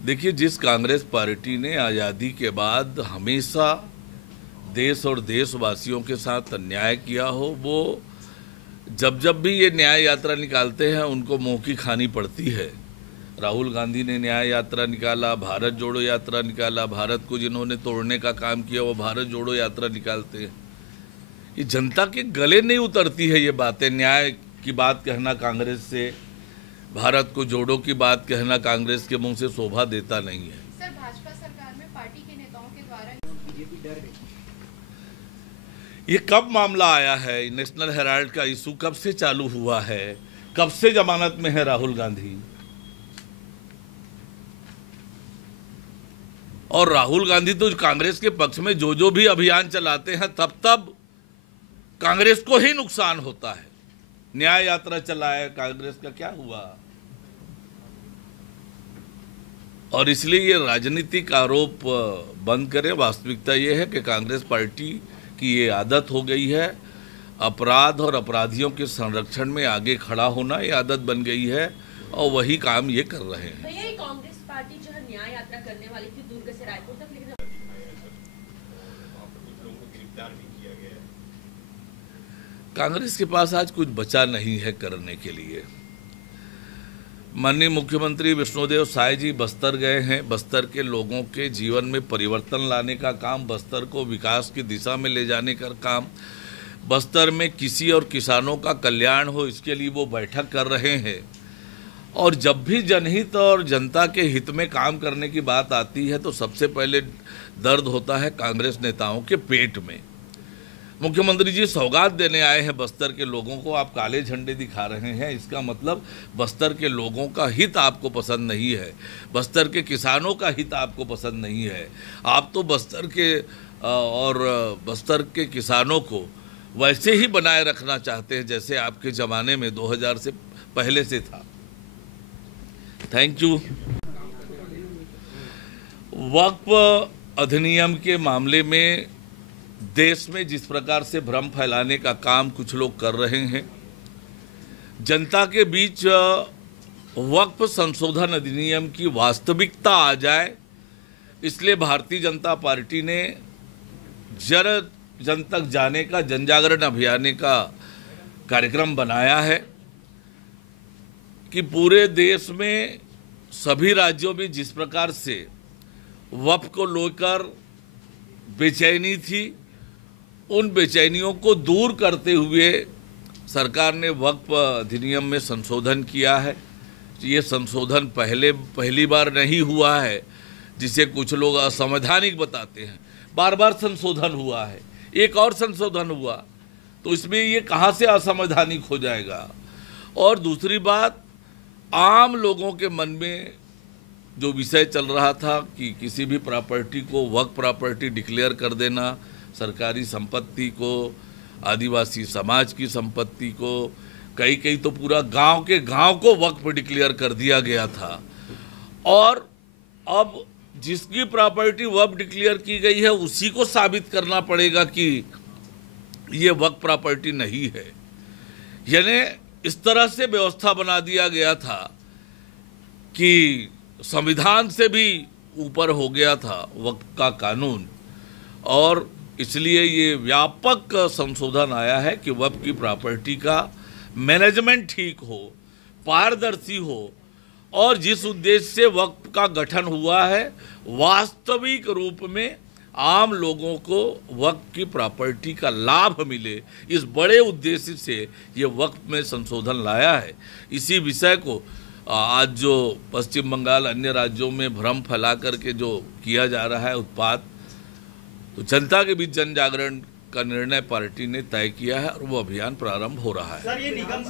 देखिए, जिस कांग्रेस पार्टी ने आज़ादी के बाद हमेशा देश और देशवासियों के साथ अन्याय किया हो, वो जब जब भी ये न्याय यात्रा निकालते हैं उनको मुंह की खानी पड़ती है। राहुल गांधी ने न्याय यात्रा निकाला, भारत जोड़ो यात्रा निकाला, भारत को जिन्होंने तोड़ने का काम किया वो भारत जोड़ो यात्रा निकालते हैं। ये जनता के गले नहीं उतरती है ये बातें। न्याय की बात कहना कांग्रेस से, भारत को जोड़ो की बात कहना कांग्रेस के मुंह से शोभा देता नहीं है। सर, भाजपा सरकार में पार्टी के नेताओं के द्वारा बीजेपी डर गई। ये कब मामला आया है? नेशनल हेराल्ड का इशू कब से चालू हुआ है? कब से जमानत में है राहुल गांधी? और राहुल गांधी तो कांग्रेस के पक्ष में जो भी अभियान चलाते हैं तब कांग्रेस को ही नुकसान होता है। न्याय यात्रा चलाए, कांग्रेस का क्या हुआ? और इसलिए ये राजनीतिक आरोप बंद करें। वास्तविकता ये है कि कांग्रेस पार्टी की ये आदत हो गई है, अपराध और अपराधियों के संरक्षण में आगे खड़ा होना ये आदत बन गई है और वही काम ये कर रहे हैं। भैया, कांग्रेस पार्टी जो है न्याय यात्रा करने वाली थी दुर्ग से रायपुर तक, लेकिन कांग्रेस के पास आज कुछ बचा नहीं है करने के लिए। माननीय मुख्यमंत्री विष्णुदेव साय जी बस्तर गए हैं। बस्तर के लोगों के जीवन में परिवर्तन लाने का काम, बस्तर को विकास की दिशा में ले जाने का काम, बस्तर में किसी और किसानों का कल्याण हो इसके लिए वो बैठक कर रहे हैं। और जब भी जनहित और जनता के हित में काम करने की बात आती है तो सबसे पहले दर्द होता है कांग्रेस नेताओं के पेट में। मुख्यमंत्री जी सौगात देने आए हैं बस्तर के लोगों को, आप काले झंडे दिखा रहे हैं, इसका मतलब बस्तर के लोगों का हित आपको पसंद नहीं है, बस्तर के किसानों का हित आपको पसंद नहीं है। आप तो बस्तर के और बस्तर के किसानों को वैसे ही बनाए रखना चाहते हैं जैसे आपके ज़माने में 2000 से पहले से था। Thank you. वक्फ अधिनियम के मामले में देश में जिस प्रकार से भ्रम फैलाने का काम कुछ लोग कर रहे हैं, जनता के बीच वक्फ संशोधन अधिनियम की वास्तविकता आ जाए, इसलिए भारतीय जनता पार्टी ने जन तक जाने का जन जागरण अभियान का कार्यक्रम बनाया है कि पूरे देश में सभी राज्यों में जिस प्रकार से वक्फ को लेकर बेचैनी थी, उन बेचैनियों को दूर करते हुए सरकार ने वक्फ अधिनियम में संशोधन किया है। ये संशोधन पहली बार नहीं हुआ है, जिसे कुछ लोग असंवैधानिक बताते हैं। बार बार संशोधन हुआ है, एक और संशोधन हुआ, तो इसमें ये कहाँ से असंवैधानिक हो जाएगा? और दूसरी बात, आम लोगों के मन में जो विषय चल रहा था कि किसी भी प्रॉपर्टी को वक्फ प्रॉपर्टी डिक्लेयर कर देना, सरकारी संपत्ति को, आदिवासी समाज की संपत्ति को, कई तो पूरा गांव के गांव को वक्फ डिक्लेयर कर दिया गया था। और अब जिसकी प्रॉपर्टी वक्फ डिक्लेयर की गई है उसी को साबित करना पड़ेगा कि ये वक्फ प्रॉपर्टी नहीं है। यानी इस तरह से व्यवस्था बना दिया गया था कि संविधान से भी ऊपर हो गया था वक्फ का कानून। और इसलिए ये व्यापक संशोधन आया है कि वक्फ की प्रॉपर्टी का मैनेजमेंट ठीक हो, पारदर्शी हो, और जिस उद्देश्य से वक्फ का गठन हुआ है वास्तविक रूप में आम लोगों को वक्फ की प्रॉपर्टी का लाभ मिले, इस बड़े उद्देश्य से ये वक्फ में संशोधन लाया है। इसी विषय को आज जो पश्चिम बंगाल अन्य राज्यों में भ्रम फैला करके जो किया जा रहा है उत्पात, तो जनता के बीच जन जागरण का निर्णय पार्टी ने तय किया है और वो अभियान प्रारंभ हो रहा है। सर, ये निगम